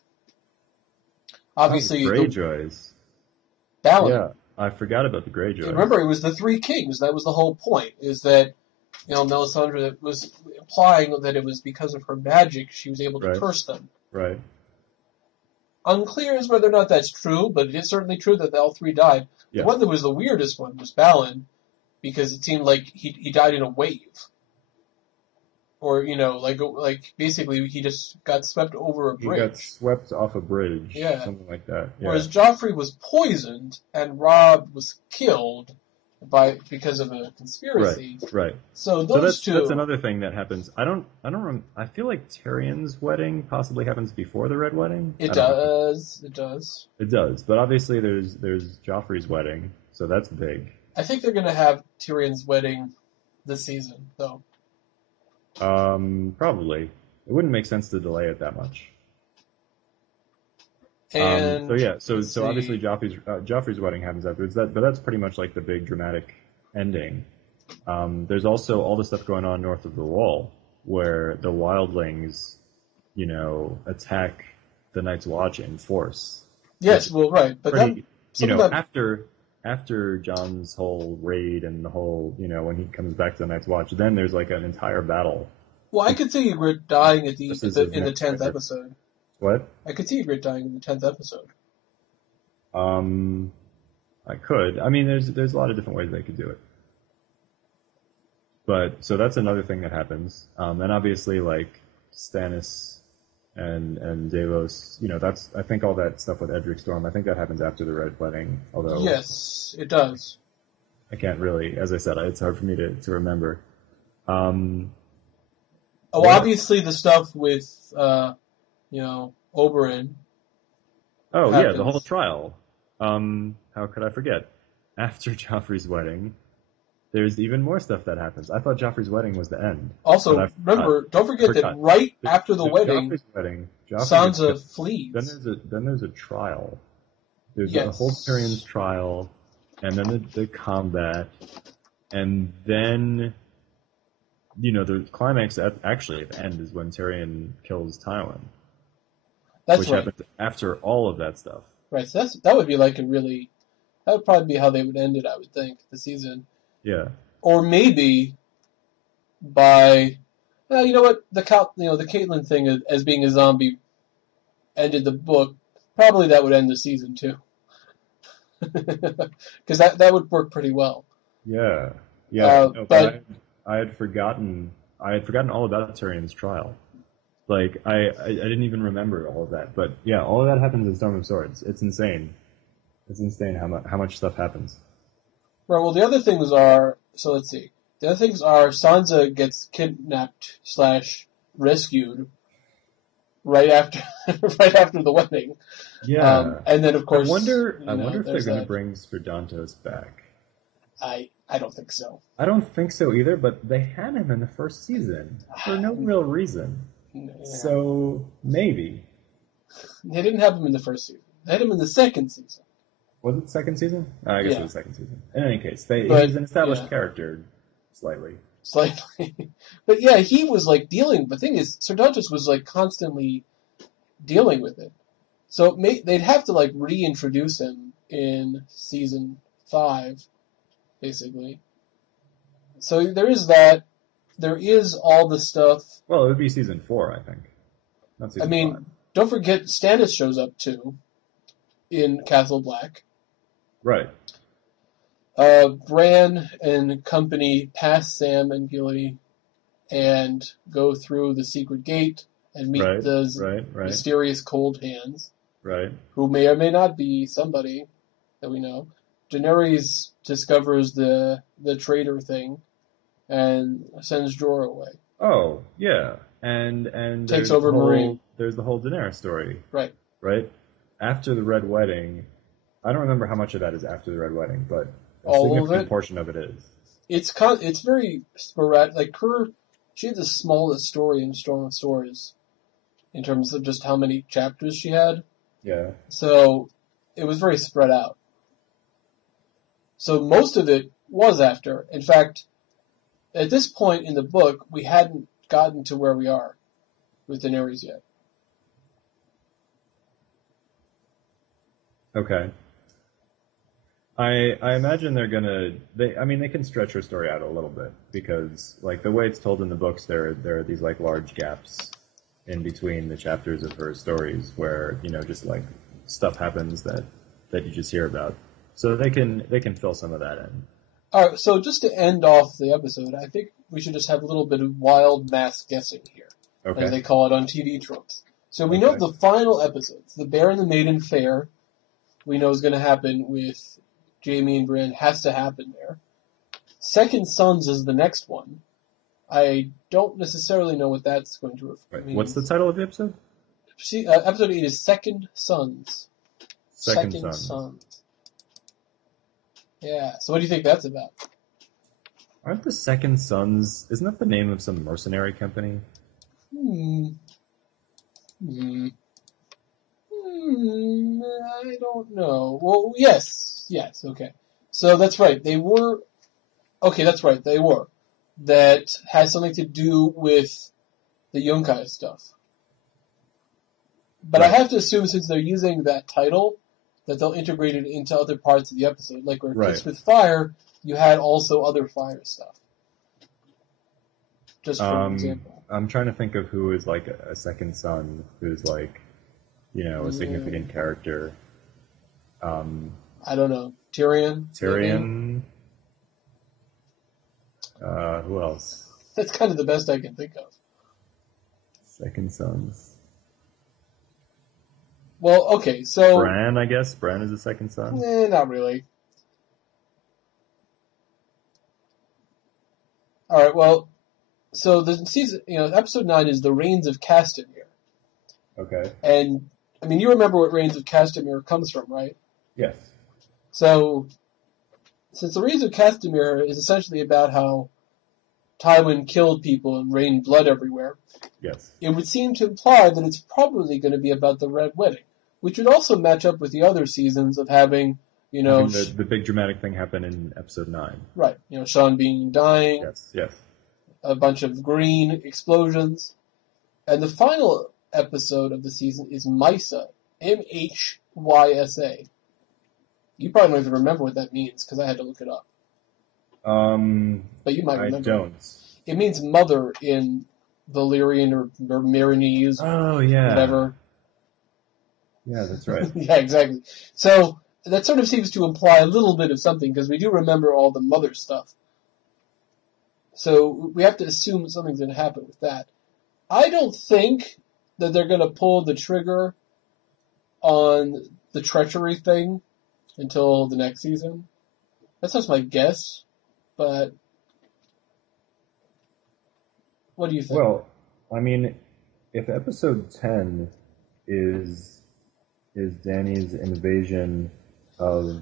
Obviously, Greyjoys. Balin. Yeah, I forgot about the Greyjoys. Remember, it was the Three Kings. That was the whole point. Is that Melisandre was implying that it was because of her magic she was able to curse them. Right. Unclear as whether or not that's true, but it is certainly true that all three died. Yeah. The one that was the weirdest one was Balin, because it seemed like he died in a wave. Or, like basically he just got swept over a bridge. He got swept off a bridge. Yeah. Something like that. Yeah. Whereas Joffrey was poisoned and Robb was killed because of a conspiracy. Right. So those two. That's another thing that happens. I feel like Tyrion's wedding possibly happens before the Red Wedding. It does. It does. But obviously there's Joffrey's wedding, so that's big. I think they're going to have Tyrion's wedding this season, though. Probably. It wouldn't make sense to delay it that much. And so obviously Joffrey's wedding happens afterwards. But that's pretty much like the big dramatic ending. There's also all the stuff going on north of the Wall, where the wildlings, attack the Night's Watch in force. Yes, well, right, but after Jon's whole raid and the whole, when he comes back to the Night's Watch, then there's like an entire battle. Well, I could see Ygritte dying in the 10th episode. What? I could see Ygritte dying in the 10th episode. I could. I mean, there's a lot of different ways they could do it. But so that's another thing that happens. And obviously, like Stannis and Davos, that's, I think all that stuff with Edric Storm, I think that happens after the Red Wedding, although... Yes, it does. I can't really, as I said, it's hard for me to remember. Obviously the stuff with, Oberyn. Oh, happens. Yeah, the whole trial. How could I forget? After Joffrey's wedding, there's even more stuff that happens. I thought Joffrey's wedding was the end. Also, remember, don't forget that right after the wedding, Sansa flees. Then there's a trial. There's a whole Tyrion's trial, and then the combat, and then the climax actually at the end is when Tyrion kills Tywin. Which happens after all of that stuff. Right. So that would be like that would probably be how they would end it. I would think the season. Yeah. Or maybe by, you know what, the Caitlyn thing as being a zombie ended the book. Probably that would end the season too, because that would work pretty well. Yeah. But I had forgotten all about Tyrion's trial. Like I didn't even remember all of that. But yeah, all of that happens in Storm of Swords. It's insane. It's insane how much stuff happens. Right, well, the other things are, so let's see. The other things are Sansa gets kidnapped / rescued right after the wedding. Yeah. And then, of course... I wonder if they're going to bring Sperdantos back. I don't think so. I don't think so either, but they had him in the first season for no real reason. Yeah. So, maybe. They didn't have him in the first season. They had him in the second season. Was it the second season? I guess it was the second season. In any case, he was an established character, slightly. But yeah, he was like dealing, the thing is, Sperdantos was like constantly dealing with it. So they'd have to like reintroduce him in season 5, basically. So there is that. There is all the stuff. Well, it would be season 4, I think. Not season 5. Don't forget Stannis shows up too in Castle Black. Right. Bran and company pass Sam and Gilly and go through the secret gate and meet the mysterious Cold Hands. Right. Who may or may not be somebody that we know. Daenerys discovers the traitor thing and sends Jorah away. Oh, yeah. And Takes there's over Marine. there's the whole Daenerys story, Right. right? After the Red Wedding, I don't remember how much of that is after the Red Wedding, but a All of significant it. portion of it is. It's very sporadic. Like she had the smallest story in Storm of Stories in terms of just how many chapters she had. Yeah. So it was very spread out. So most of it was after. In fact, at this point in the book, we hadn't gotten to where we are with Daenerys yet. Okay. I imagine they can stretch her story out a little bit because like the way it's told in the books there are these like large gaps in between the chapters of her stories where, just like stuff happens that you just hear about. So they can fill some of that in. Alright, so just to end off the episode, I think we should just have a little bit of wild mass guessing here, Okay. as they call it on TV tropes. So we know the final episodes, the Bear and the Maiden Fair, we know is going to happen with Jaime and Brienne, has to happen there. Second Sons is the next one. I don't necessarily know what that's going to Right. mean. What's the title of the episode? Episode 8 is Second Sons. Second Sons. Yeah, so what do you think that's about? Aren't the Second Sons? Isn't that the name of some mercenary company? I don't know. Well, yes, okay. So that's right. They were. Okay, that's right. They were. That has something to do with the Yunkai stuff. But Right. I have to assume since they're using that title, that they'll integrate it into other parts of the episode. Like where Fist with Fire, you had also other fire stuff. Just for example. I'm trying to think of who is like a second son who's like, a significant character. I don't know. Tyrion? Tyrion. Who else? That's kind of the best I can think of. Second sons. Well, okay, so... Bran, I guess. Bran is the second son. Not really. Alright, well, so the season, episode 9 is the Reigns of Castamere. Okay. And, I mean, you remember what Reigns of Castamere comes from, right? Yes. So, since the Reigns of Castamere is essentially about how Tywin killed people and rained blood everywhere, Yes. it would seem to imply that it's probably going to be about the Red Wedding, which would also match up with the other seasons of having, the big dramatic thing happened in episode 9. Right, Sean Bean dying. Yes. A bunch of green explosions. And the final episode of the season is Mysa. Mhysa. You probably don't even remember what that means, because I had to look it up. But you might remember. I don't. It means mother in Valyrian or Marinese. Oh, yeah. Whatever. Yeah, that's right. Yeah, exactly. So, that sort of seems to imply a little bit of something, because we do remember all the mother stuff. So we have to assume something's going to happen with that. I don't think that they're going to pull the trigger on the treachery thing until the next season. That's just my guess, but what do you think? Well, I mean, if episode 10 is Dany's invasion of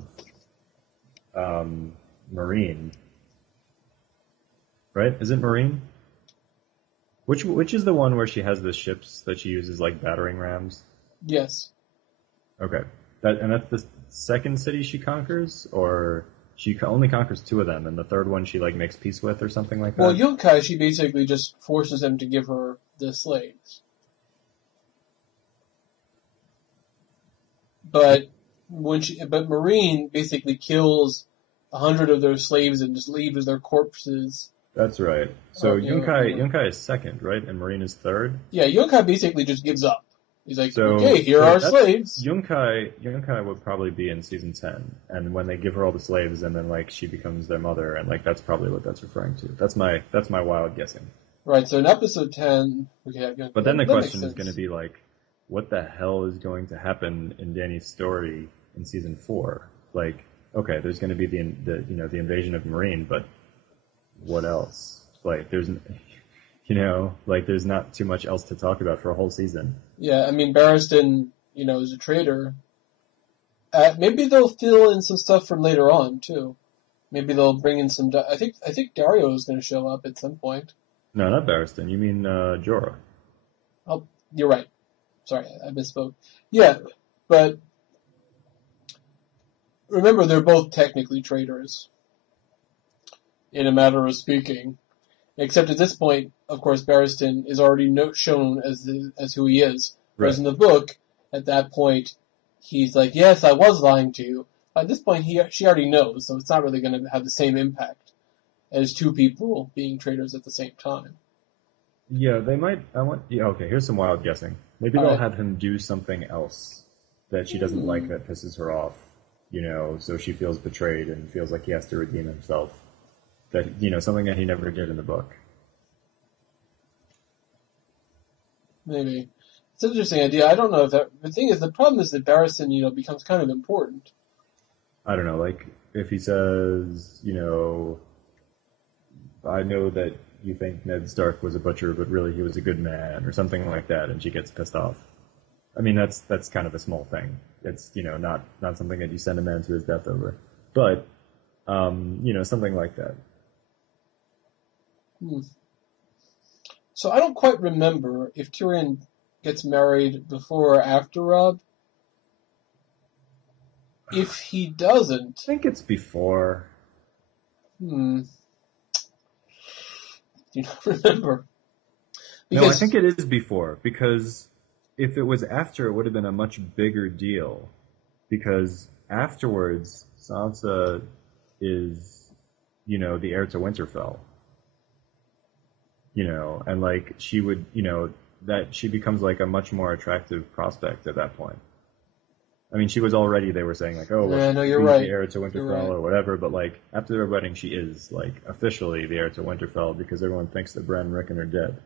Marine, right? Is it Marine? Which is the one where she has the ships that she uses like battering rams? Yes. Okay. That's the second city she conquers, or she only conquers 2 of them, and the third one she like makes peace with, or something like that. Well, Yunkai, she basically just forces them to give her the slaves. But Marine basically kills 100 of their slaves and just leaves their corpses. That's right. So Yunkai is second, right? And Marine is third? Yeah, Yunkai basically just gives up. He's like, So- okay, here so are that's- slaves. Yunkai would probably be in season 10, and when they give her all the slaves, and then like she becomes their mother, and like that's probably what that's referring to. That's my wild guessing. Right, so in episode 10... Okay, But then the that makes question is going to sense. be like, what the hell is going to happen in Dany's story in season 4? Like, okay, there's going to be the invasion of Marine, but what else? Like, You know, like there's not too much else to talk about for a whole season. Yeah, I mean, Barristan, is a traitor. Maybe they'll fill in some stuff from later on too. Maybe they'll bring in some. I think Dario is going to show up at some point. No, not Barristan. You mean Jorah? Oh, you're right. Sorry, I misspoke. Yeah, but remember, they're both technically traitors, in a matter of speaking. Except at this point, of course, Barristan is already shown as who he is. Whereas in the book, at that point, he's like, "Yes, I was lying to you." At this point, she already knows, so it's not really going to have the same impact as two people being traitors at the same time. Yeah, they might. Okay, here's some wild guessing. Maybe they'll have him do something else that she doesn't like that pisses her off. So she feels betrayed and feels like he has to redeem himself. That something that he never did in the book. Maybe it's an interesting idea. I don't know if the thing is, the problem is that Barristan, becomes kind of important. I don't know, like if he says, I know that you think Ned Stark was a butcher, but really he was a good man, or something like that, and she gets pissed off. I mean, that's kind of a small thing. It's not something that you send a man to his death over, but something like that. So I don't quite remember if Tyrion gets married before or after Robb. If he doesn't... I think it's before. Do you not remember? No, I think it is before, because if it was after, it would have been a much bigger deal. Because afterwards, Sansa is, the heir to Winterfell. And like she would, that she becomes like a much more attractive prospect at that point. I mean, she was already, they were saying like, oh, well, no, you're she's right. the heir to Winterfell or whatever, but like after their wedding, she is like officially the heir to Winterfell because everyone thinks that Bran and Rickon are dead.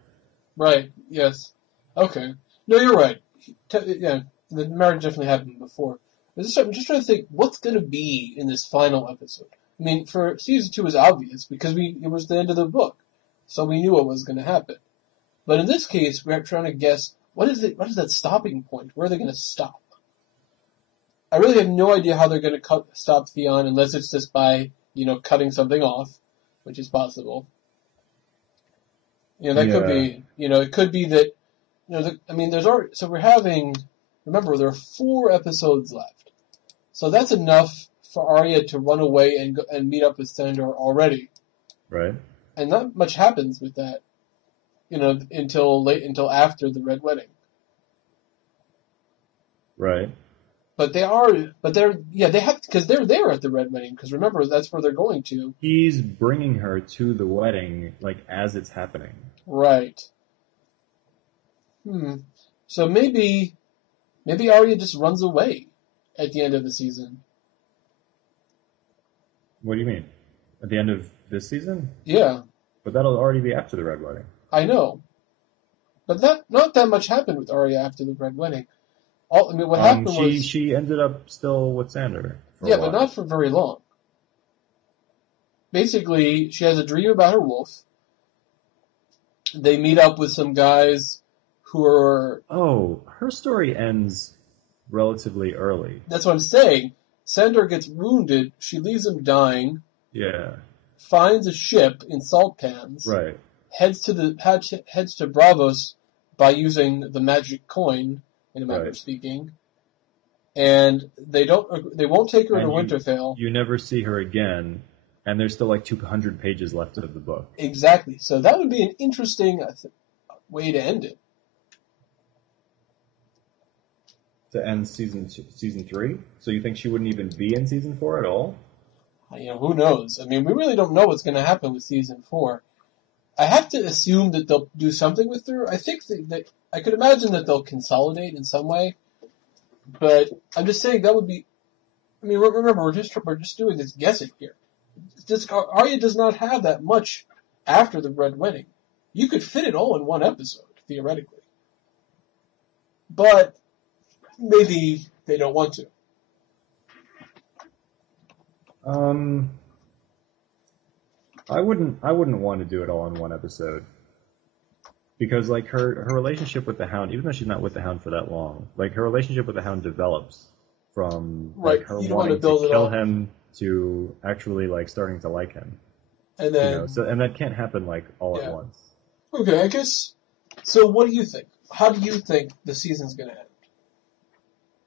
Right, yes. Okay. No, you're right. Yeah, the marriage definitely happened before. I'm just trying to think, what's going to be in this final episode? I mean, for season 2 is obvious because it was the end of the book. So we knew what was going to happen. But in this case, we're trying to guess, what is that stopping point? Where are they going to stop? I really have no idea how they're going to stop Theon unless it's just by, cutting something off, which is possible. That could be, it could be that, there's already, so we're having, remember, there are 4 episodes left. So that's enough for Arya to run away and meet up with Sandor already. Right. And not much happens with that, until after the Red Wedding. Right. But they have, because they're there at the Red Wedding, because remember, that's where they're going to. He's bringing her to the wedding, like, as it's happening. Right. So maybe Arya just runs away at the end of the season. What do you mean? At the end of this season? Yeah. But that'll already be after the Red Wedding. I know. But not that much happened with Arya after the Red Wedding. What happened was... She ended up still with Sandor. Yeah, but not for very long. Basically, she has a dream about her wolf. They meet up with some guys who are... Oh, her story ends relatively early. That's what I'm saying. Sandor gets wounded. She leaves him dying. Yeah. Finds a ship in salt pans. Right. Heads to Bravos by using the magic coin, in a matter of speaking. And they won't take her to Winterfell. You never see her again, and there's still like 200 pages left of the book. Exactly. So that would be an interesting way to end it. To end season 3? So you think she wouldn't even be in season 4 at all? Who knows? I mean, we really don't know what's going to happen with season 4. I have to assume that they'll do something with her. I think that I could imagine that they'll consolidate in some way. But I'm just saying that would be. I mean, remember, we're just doing this guessing here. Arya does not have that much after the Red Wedding. You could fit it all in one episode, theoretically. But maybe they don't want to. I wouldn't want to do it all in one episode. because like her relationship with the Hound, even though she's not with the Hound for that long, like her relationship with the Hound develops from Right. like her You don't want to wanting build to it kill up. him to actually like starting to like him. And then, So and that can't happen like all Yeah. at once. okay, I guess. So, what do you think? How do you think the season's going to end?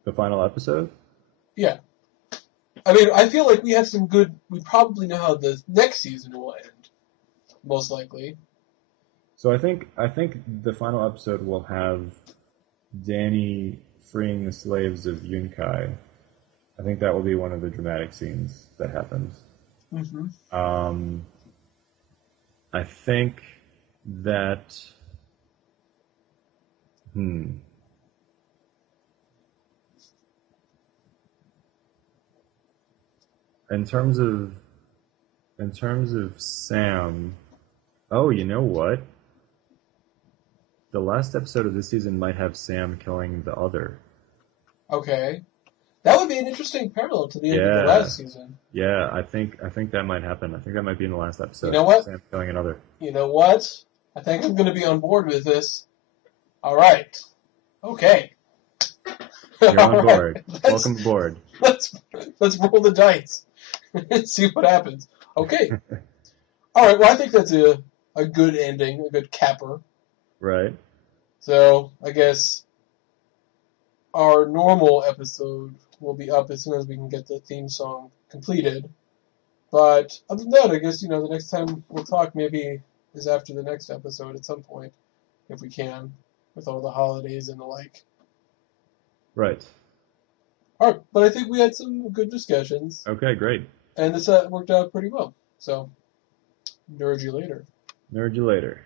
The final episode. Yeah. I mean, I feel like we have some good. We probably know how the next season will end, most likely. So I think the final episode will have Danny freeing the slaves of Yunkai. I think that will be one of the dramatic scenes that happens. Mm-hmm. I think that. In terms of Sam, oh, you know what? The last episode of this season might have Sam killing the other. Okay, that would be an interesting parallel to the end of the last season. Yeah, I think that might happen. I think that might be in the last episode. You know what? Sam killing another. You know what? I think I'm going to be on board with this. All right. Okay. You're on All board. right. Welcome aboard. Let's roll the dice and see what happens. Okay. All right. Well, I think that's a good ending, a good capper. Right. So I guess our normal episode will be up as soon as we can get the theme song completed. But other than that, I guess, the next time we'll talk maybe is after the next episode at some point, if we can, with all the holidays and the like. Right. All right, but I think we had some good discussions. Okay, great. And this worked out pretty well. So, nerd you later. Nerd you later.